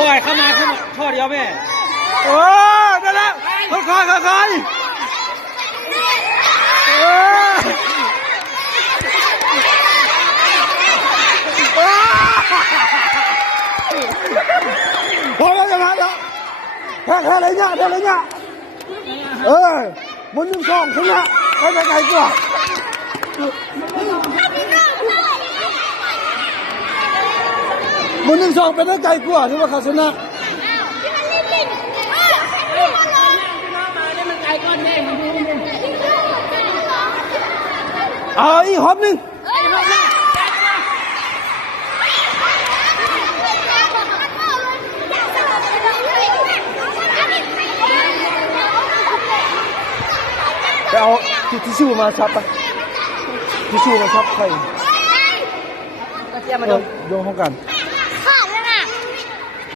ปล่อยเข้ามาข้อเดียวแม่โอ้ได้แล้วค่อยๆค่อยๆพอแล้วจะมาแล้วแค่อะไรเนี่ยมุน1 2ขึ้นละไปไกลกว่ามุน1 2ไปได้ไกลกว่าที่ว่าเขาชนะอีกหอบหนึ่งไปเอาทิชชู่มาซับไปทิชชู่มาซับใครโยงห้องกัน